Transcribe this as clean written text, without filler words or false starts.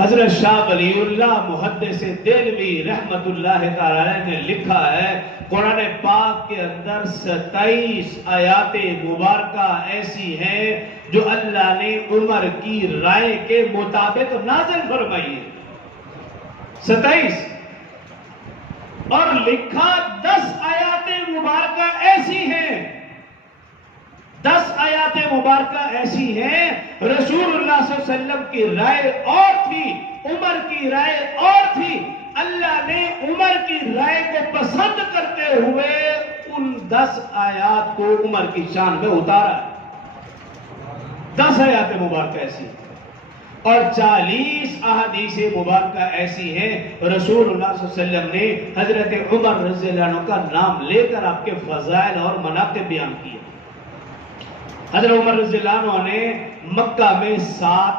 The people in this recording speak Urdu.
حضرت شاہ ولی اللہ محدث دہلوی رحمت اللہ تعالی نے لکھا ہے قرآن پاک کے اندر 27 آیات مبارکہ ایسی ہیں جو اللہ نے عمر کی رائے کے مطابق نازل فرمائی ہے. 27. اور لکھا 10 آیات مبارکہ ایسی ہیں، 10 آیات مبارکہ ایسی ہیں رسول اللہ صلی اللہ علیہ وسلم کی رائے اور تھی، عمر کی رائے اور تھی. اللہ نے عمر کی رائے کو پسند کرتے ہوئے ان 10 آیات کو عمر کی شان میں اتارا. 10 آیات مبارکہ ایسی ہیں اور 40 احادیث مبارکہ ایسی ہیں رسول اللہ صلی اللہ علیہ وسلم نے حضرت عمر رضی اللہ عنہ کا نام لے کر آپ کے فضائل اور مناقب بیان کیے. حضرت عمر رضی اللہ عنہ نے مکہ میں 7